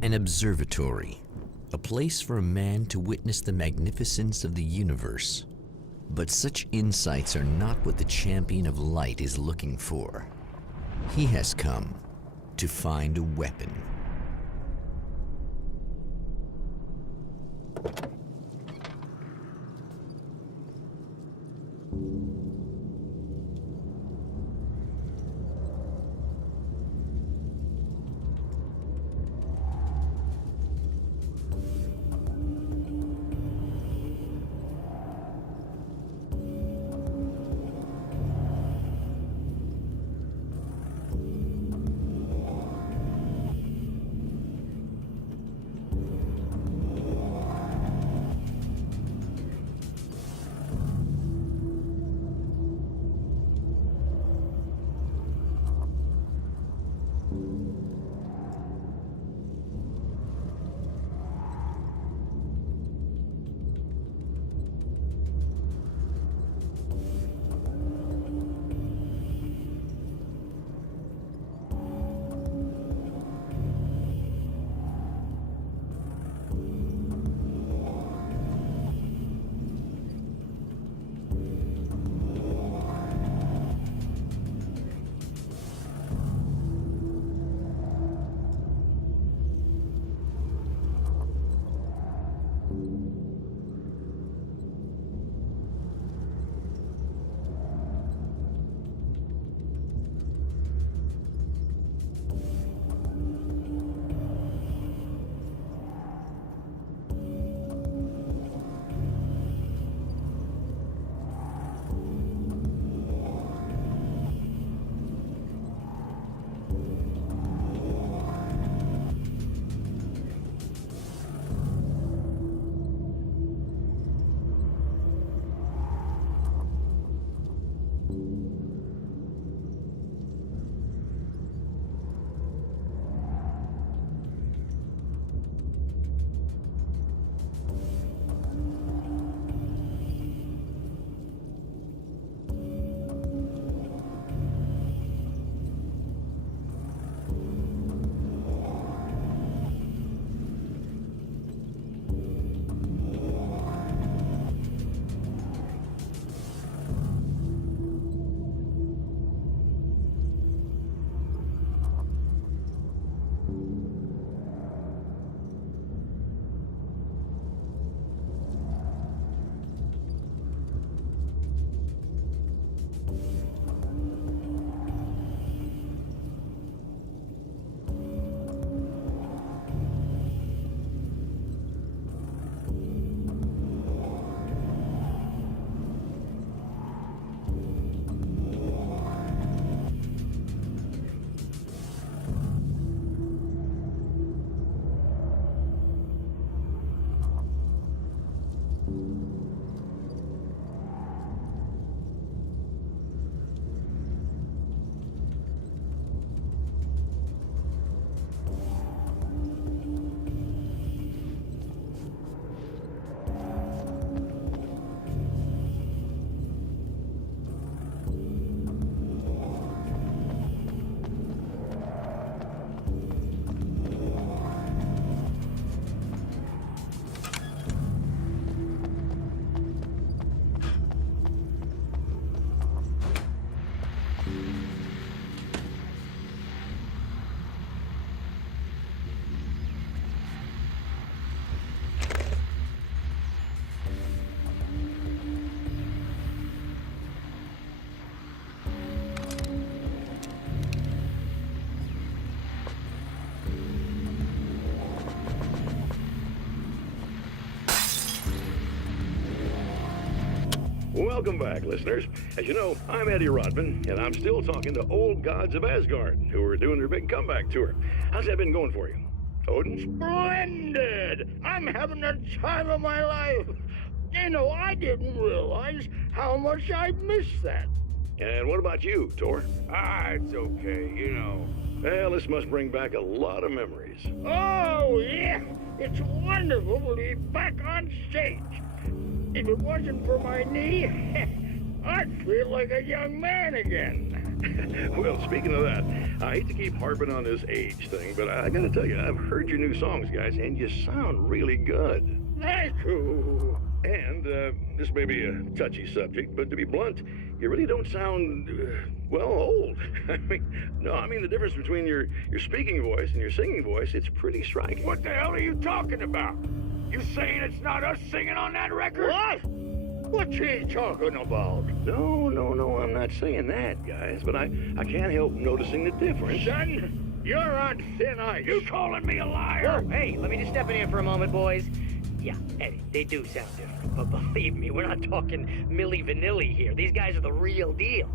An observatory, a place for a man to witness the magnificence of the universe. But such insights are not what the champion of light is looking for. He has come to find a weapon. Welcome back, listeners. As you know, I'm Eddie Rodman, and I'm still talking to old gods of Asgard, who are doing their big comeback tour. How's that been going for you? Odin? Splendid! I'm having the time of my life. You know, I didn't realize how much I missed that. And what about you, Tor? It's okay, you know. Well, this must bring back a lot of memories. Oh, yeah. It's wonderful to be back on stage. If it wasn't for my knee, I'd feel like a young man again. Well, speaking of that, I hate to keep harping on this age thing, but I gotta tell you, I've heard your new songs, guys, and you sound really good. Thank you. And, this may be a touchy subject, but to be blunt, you really don't sound, well, old. I mean, the difference between your speaking voice and your singing voice, it's pretty striking. What the hell are you talking about? You saying it's not us singing on that record? What? What's he talking about? No, I'm not saying that, guys, but I can't help noticing the difference. Son, you're on thin ice. You calling me a liar? Whoa, hey, let me just step in here for a moment, boys. Yeah, Eddie, they do sound different, but believe me, we're not talking Milli Vanilli here. These guys are the real deal.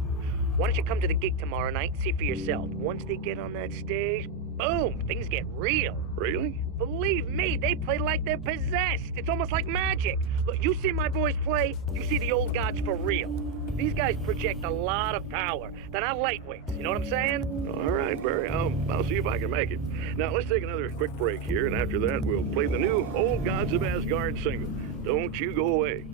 Why don't you come to the gig tomorrow night and see for yourself? Once they get on that stage, boom, things get real. Really? Believe me, they play like they're possessed. It's almost like magic. Look, you see my boys play, you see the old gods for real. These guys project a lot of power. They're not lightweights, you know what I'm saying? All right, Barry, I'll see if I can make it. Now, let's take another quick break here, and after that, we'll play the new Old Gods of Asgard single. Don't you go away.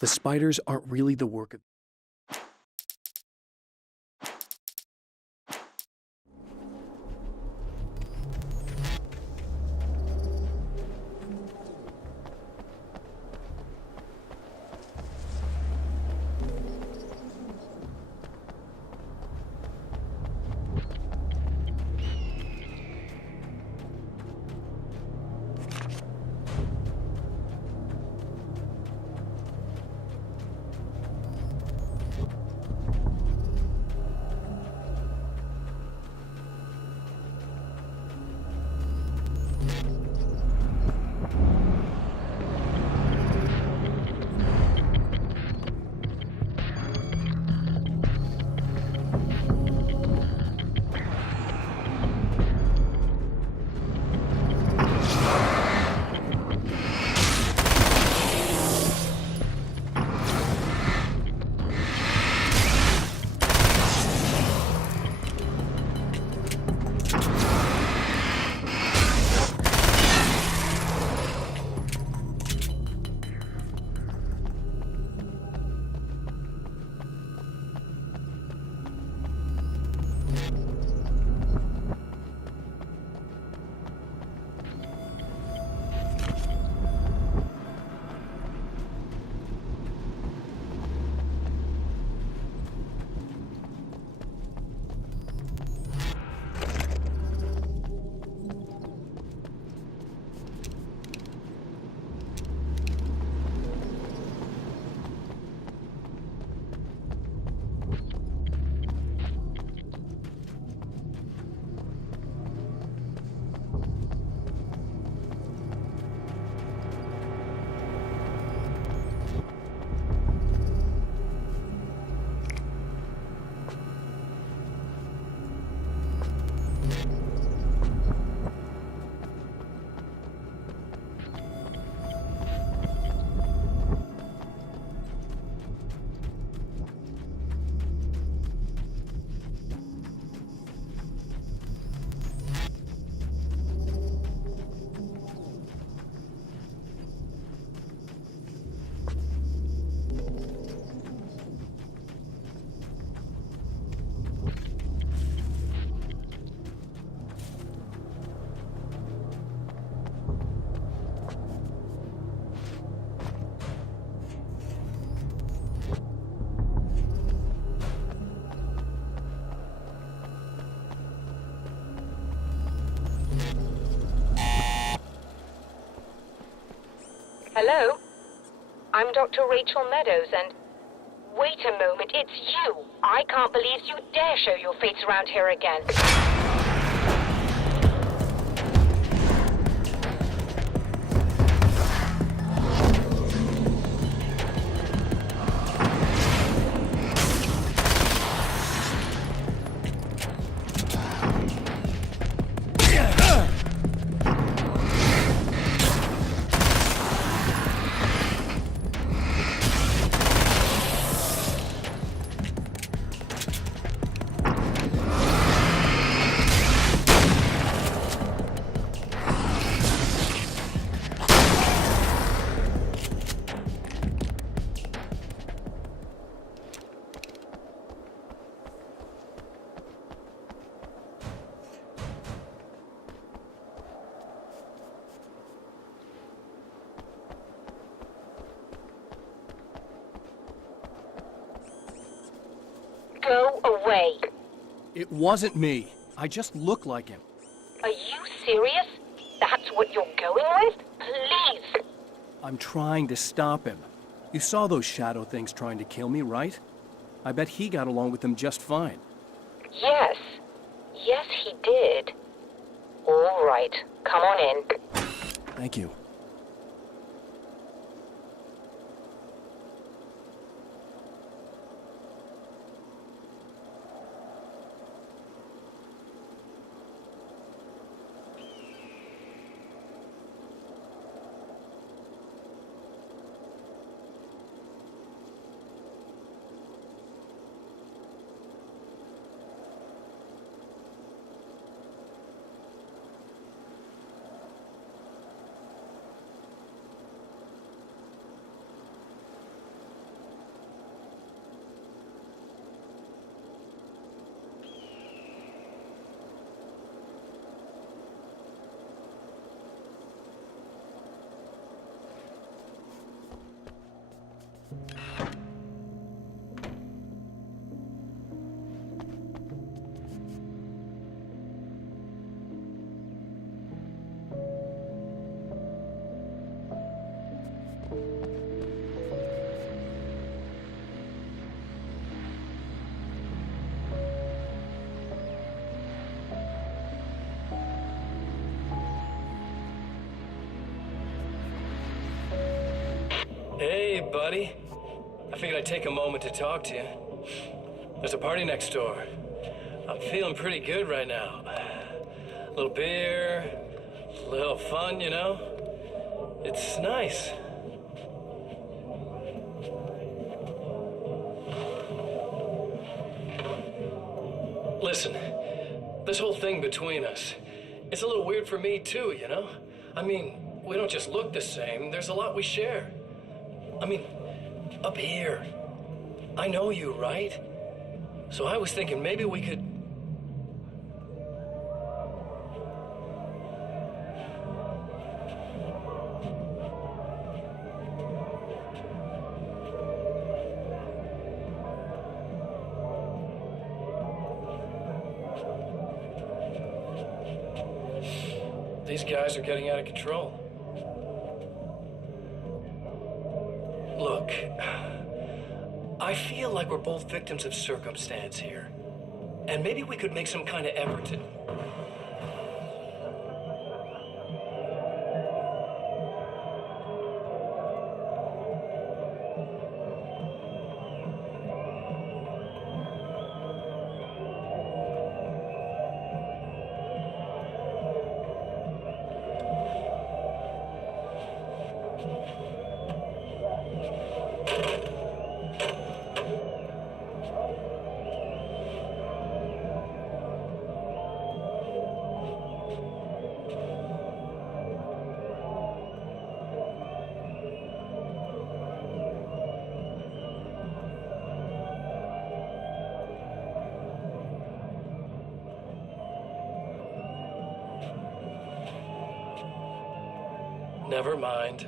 The spiders aren't really the work of... Hello? I'm Dr. Rachel Meadows, and... Wait a moment, it's you! I can't believe you dare show your face around here again. Go away. It wasn't me. I just look like him. Are you serious? That's what you're going with? Please! I'm trying to stop him. You saw those shadow things trying to kill me, right? I bet he got along with them just fine. Yes. Yes, he did. All right. Come on in. Thank you. Hey, buddy. I figured I'd take a moment to talk to you. There's a party next door. I'm feeling pretty good right now. A little beer, a little fun, you know? It's nice. Listen, this whole thing between us, it's a little weird for me too, you know? I mean, we don't just look the same, there's a lot we share. I mean, up here, I know you, right? So I was thinking maybe we could... These guys are getting out of control. Look, I feel like we're both victims of circumstance here. And maybe we could make some kind of effort to... Never mind.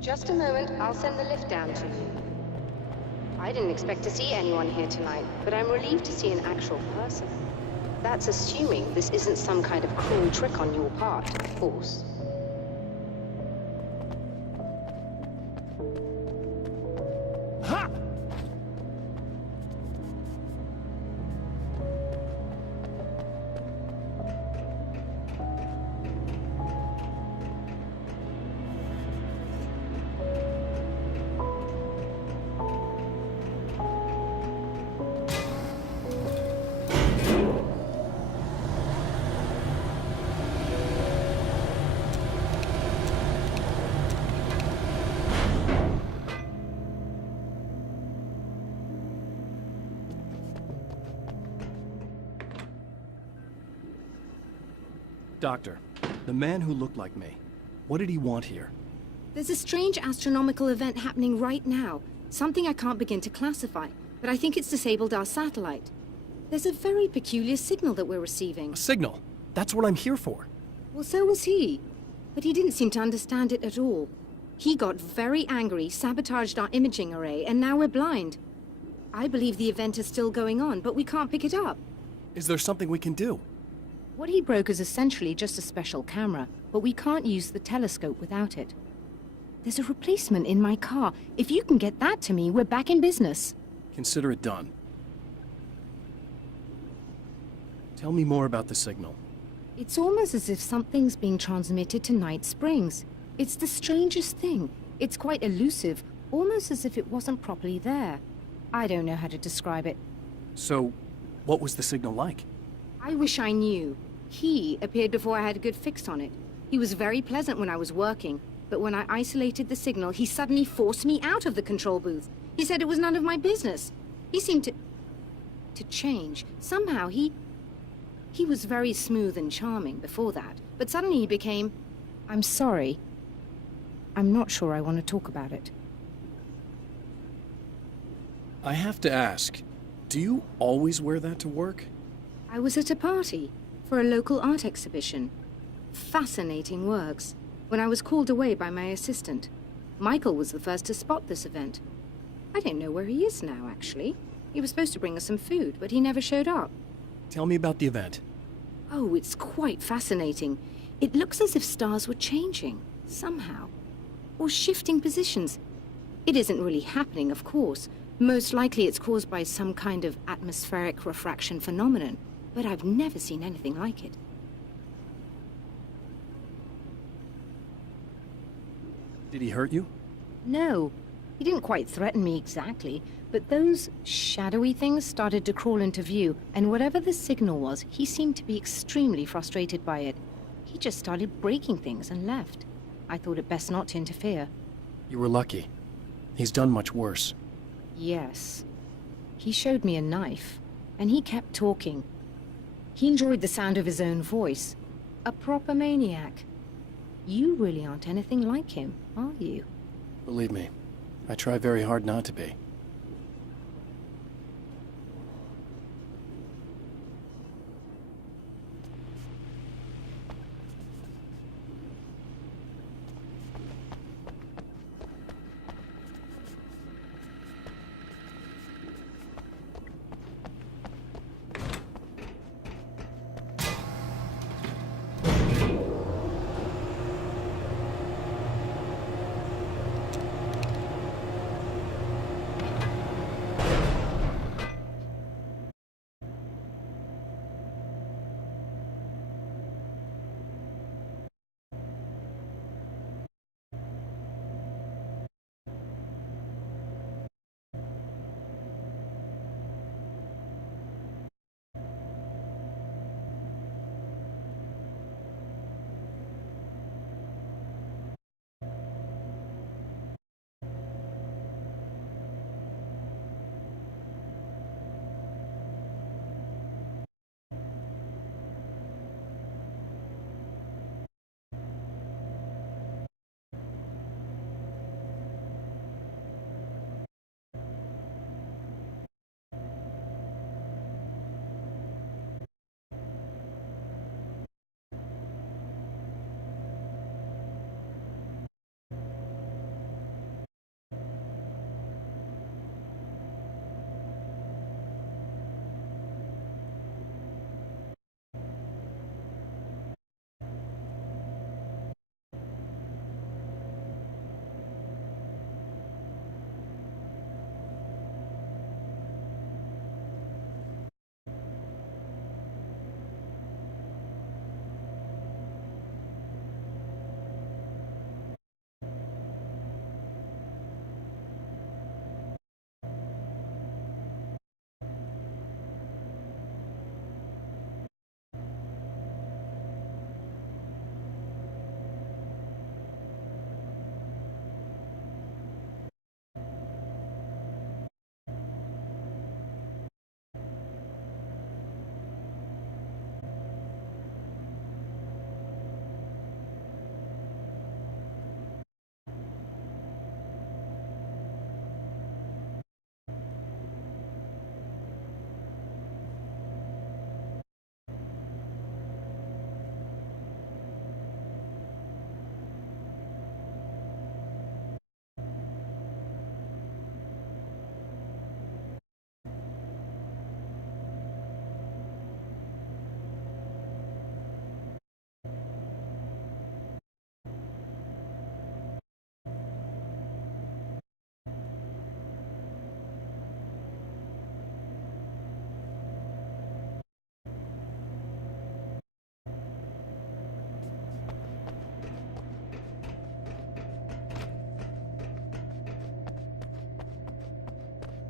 Just a moment, I'll send the lift down to you. I didn't expect to see anyone here tonight, but I'm relieved to see an actual person. That's assuming this isn't some kind of cruel trick on your part, of course. Doctor, the man who looked like me, what did he want here? There's a strange astronomical event happening right now. Something I can't begin to classify, but I think it's disabled our satellite. There's a very peculiar signal that we're receiving. A signal? That's what I'm here for. Well, so was he. But he didn't seem to understand it at all. He got very angry, sabotaged our imaging array, and now we're blind. I believe the event is still going on, but we can't pick it up. Is there something we can do? What he broke is essentially just a special camera, but we can't use the telescope without it. There's a replacement in my car. If you can get that to me, we're back in business. Consider it done. Tell me more about the signal. It's almost as if something's being transmitted to Night Springs. It's the strangest thing. It's quite elusive, almost as if it wasn't properly there. I don't know how to describe it. So, what was the signal like? I wish I knew. He appeared before I had a good fix on it. He was very pleasant when I was working, but when I isolated the signal, he suddenly forced me out of the control booth. He said it was none of my business. He seemed to change. Somehow he was very smooth and charming before that, but suddenly he became, I'm sorry. I'm not sure I want to talk about it. I have to ask, do you always wear that to work? I was at a party for a local art exhibition. Fascinating works. When I was called away by my assistant, Michael was the first to spot this event. I don't know where he is now, actually. He was supposed to bring us some food, but he never showed up. Tell me about the event. Oh, it's quite fascinating. It looks as if stars were changing, somehow. Or shifting positions. It isn't really happening, of course. Most likely it's caused by some kind of atmospheric refraction phenomenon, but I've never seen anything like it. Did he hurt you? No. He didn't quite threaten me exactly, but those shadowy things started to crawl into view, and whatever the signal was, he seemed to be extremely frustrated by it. He just started breaking things and left. I thought it best not to interfere. You were lucky. He's done much worse. Yes. He showed me a knife, and he kept talking. He enjoyed the sound of his own voice. A proper maniac. You really aren't anything like him, are you? Believe me, I try very hard not to be.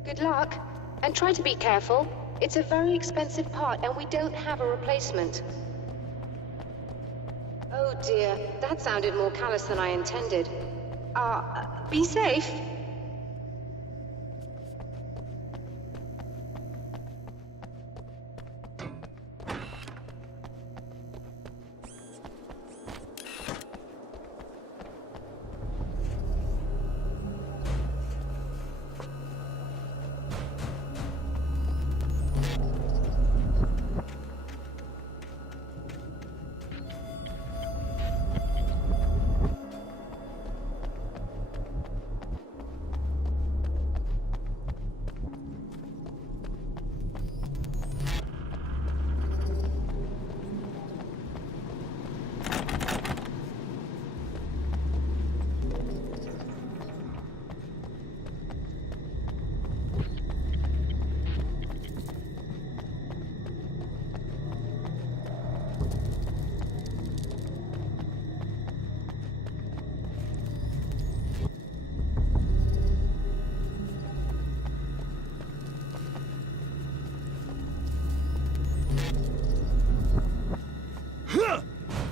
Good luck, and try to be careful. It's a very expensive part, and we don't have a replacement. Oh dear, that sounded more callous than I intended. Be safe.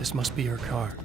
This must be her car.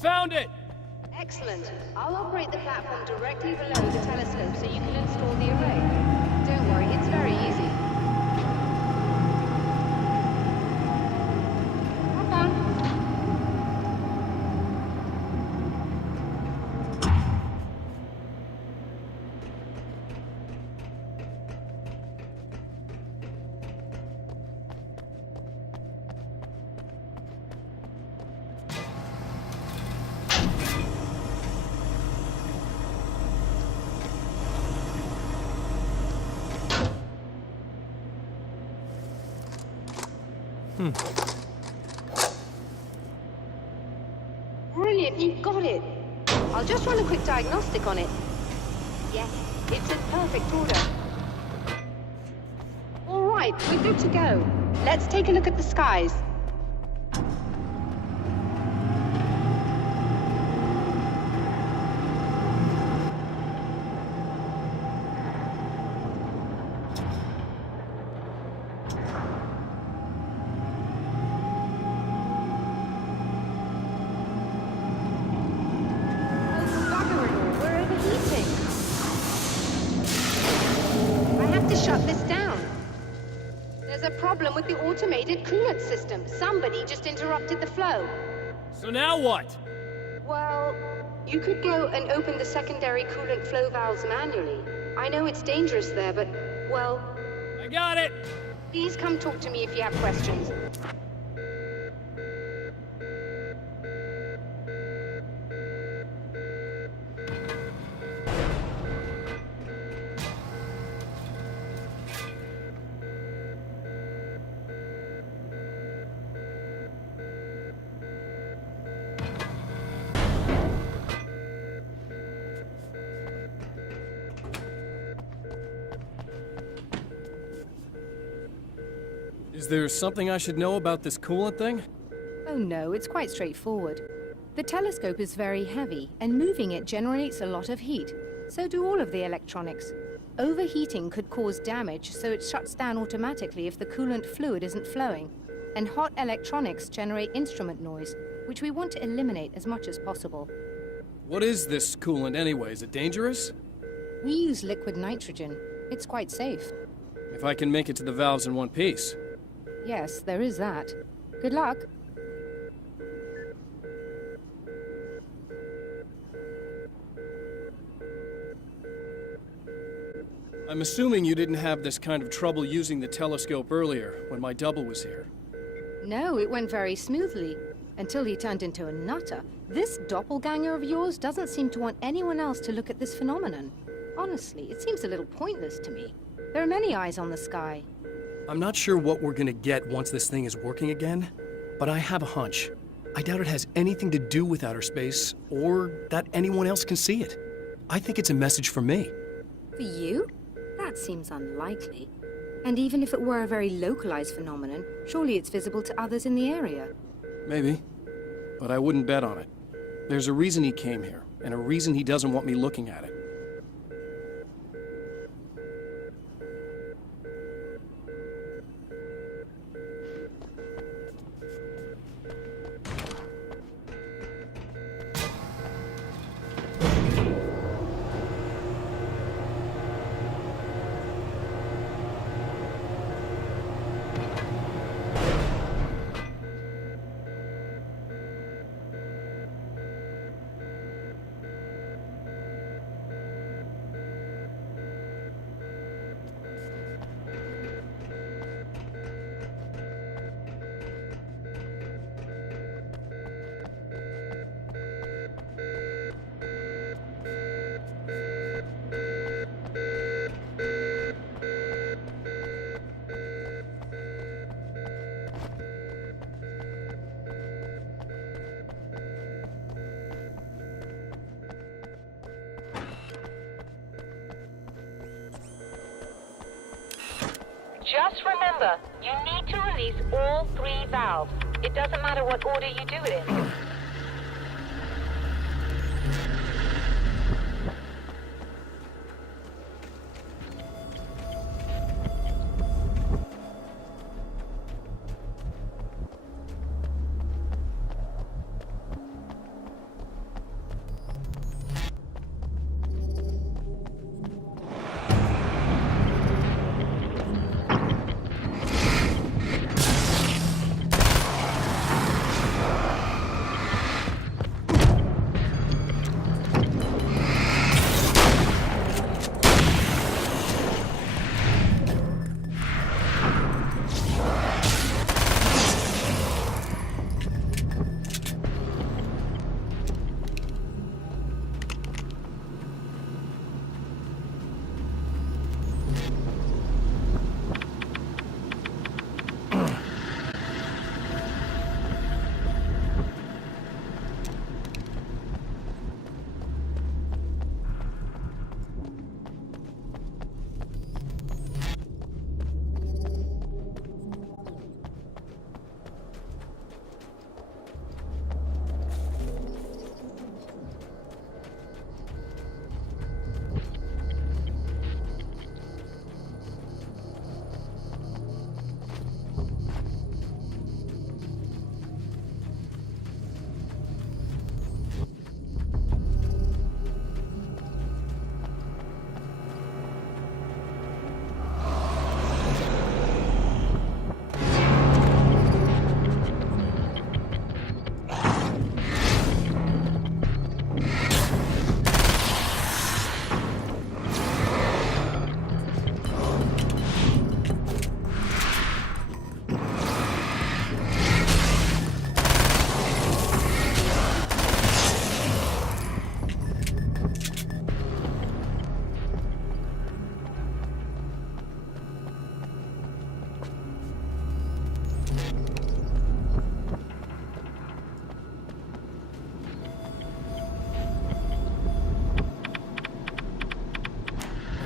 Found it! Excellent. I'll operate the platform directly below the telescope so you can install the array. Don't worry, it's very easy. Come on. Brilliant, you've got it. I'll just run a quick diagnostic on it. Yes, it's in perfect order. All right, we're good to go. Let's take a look at the skies. Shut this down. There's a problem with the automated coolant system. Somebody just interrupted the flow. So now what? Well, you could go and open the secondary coolant flow valves manually. I know it's dangerous there, but, well... I got it! Please come talk to me if you have questions. Is there something I should know about this coolant thing? Oh no, it's quite straightforward. The telescope is very heavy, and moving it generates a lot of heat. So do all of the electronics. Overheating could cause damage, so it shuts down automatically if the coolant fluid isn't flowing. And hot electronics generate instrument noise, which we want to eliminate as much as possible. What is this coolant anyway? Is it dangerous? We use liquid nitrogen. It's quite safe. If I can make it to the valves in one piece. Yes, there is that. Good luck. I'm assuming you didn't have this kind of trouble using the telescope earlier, when my double was here. No, it went very smoothly. Until he turned into a nutter. This doppelganger of yours doesn't seem to want anyone else to look at this phenomenon. Honestly, it seems a little pointless to me. There are many eyes on the sky. I'm not sure what we're gonna get once this thing is working again, but I have a hunch. I doubt it has anything to do with outer space, or that anyone else can see it. I think it's a message for me. For you? That seems unlikely. And even if it were a very localized phenomenon, surely it's visible to others in the area. Maybe, but I wouldn't bet on it. There's a reason he came here, and a reason he doesn't want me looking at it. Just remember, you need to release all 3 valves. It doesn't matter what order you do it in.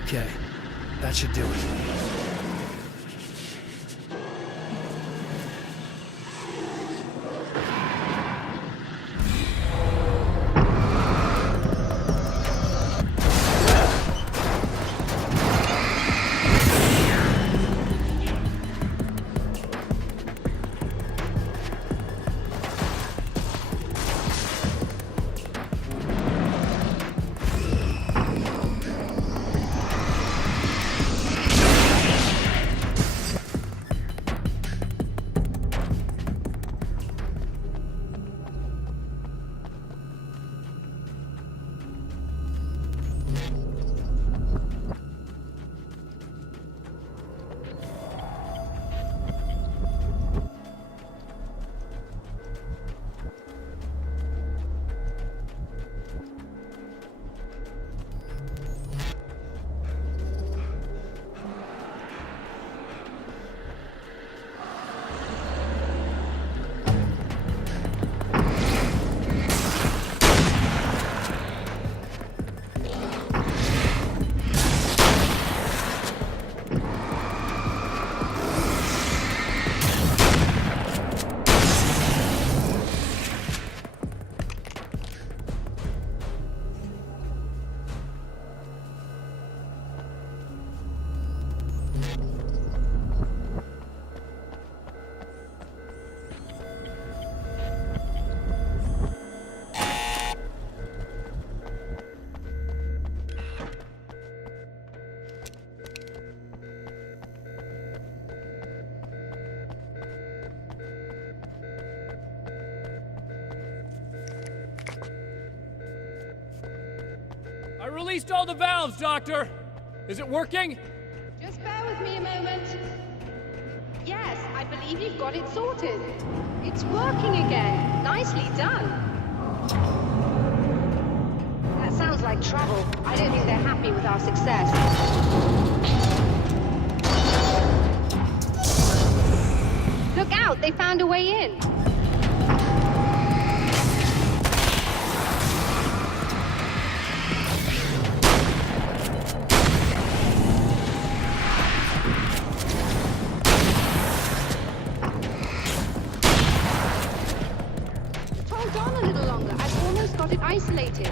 Okay, that should do it. I released all the valves, Doctor! Is it working? Just bear with me a moment. Yes, I believe you've got it sorted. It's working again. Nicely done. That sounds like trouble. I don't think they're happy with our success. Look out! They found a way in. Isolated.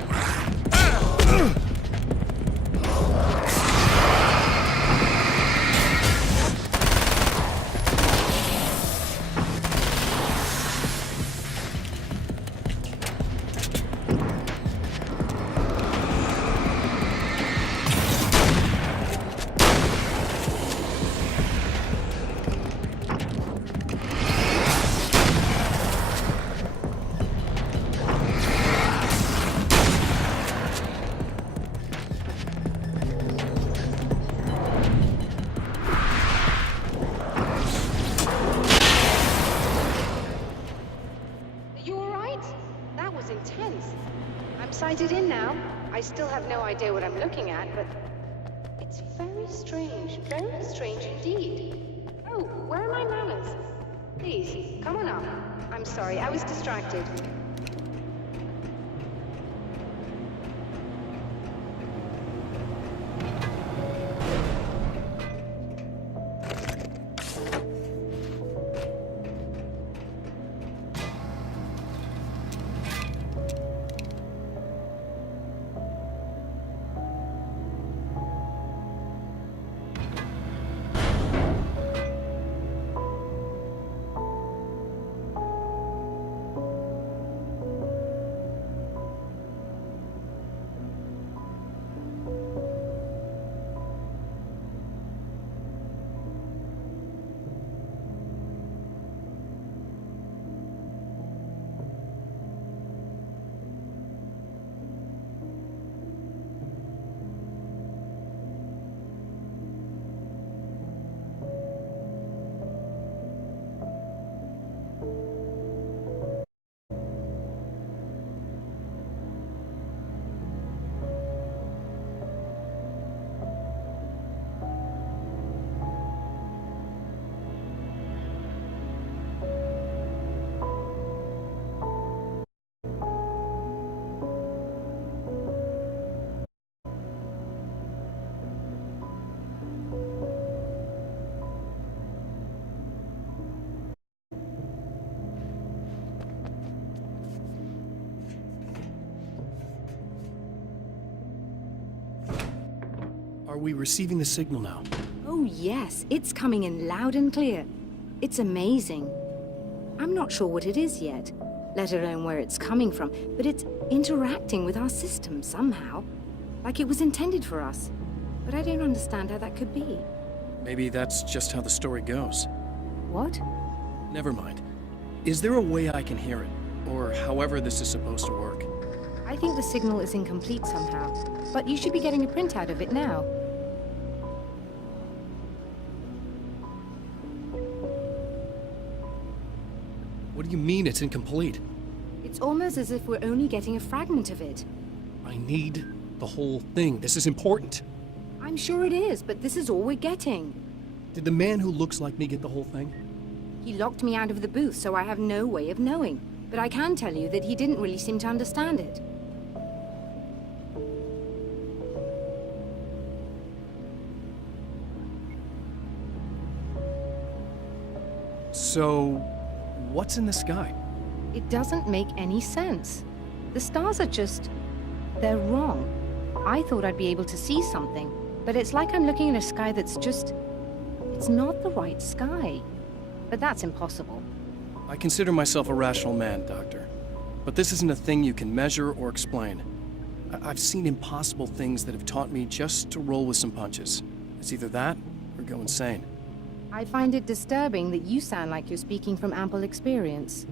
Sighted in now. I still have no idea what I'm looking at, but it's very strange indeed. Oh, where are my manners? Please, come on up. I'm sorry, I was distracted. we receiving the signal now? Oh, yes. It's coming in loud and clear. It's amazing. I'm not sure what it is yet, let alone where it's coming from, but it's interacting with our system somehow. Like it was intended for us. But I don't understand how that could be. Maybe that's just how the story goes. What? Never mind. Is there a way I can hear it? Or however this is supposed to work? I think the signal is incomplete somehow, but you should be getting a printout of it now. What do you mean it's incomplete? It's almost as if we're only getting a fragment of it. I need the whole thing. This is important. I'm sure it is, but this is all we're getting. Did the man who looks like me get the whole thing? He locked me out of the booth, so I have no way of knowing. But I can tell you that he didn't really seem to understand it. So, what's in the sky? It doesn't make any sense. The stars are just... they're wrong. I thought I'd be able to see something, but it's like I'm looking at a sky that's just... it's not the right sky. But that's impossible. I consider myself a rational man, Doctor. But this isn't a thing you can measure or explain. I've seen impossible things that have taught me just to roll with some punches. It's either that, or go insane. I find it disturbing that you sound like you're speaking from ample experience.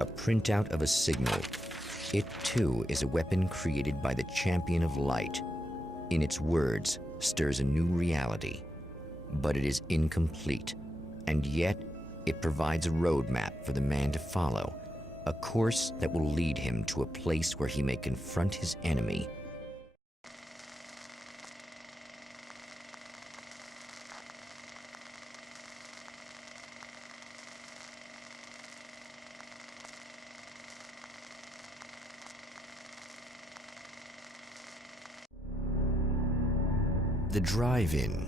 A printout of a signal. It too is a weapon created by the champion of light. In its words, stirs a new reality. But it is incomplete, and yet it provides a roadmap for the man to follow, a course that will lead him to a place where he may confront his enemy. The drive-in.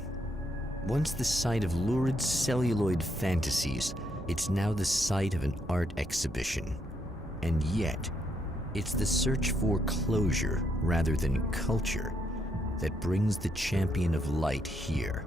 Once the site of lurid celluloid fantasies, it's now the site of an art exhibition. And yet, it's the search for closure rather than culture that brings the champion of light here.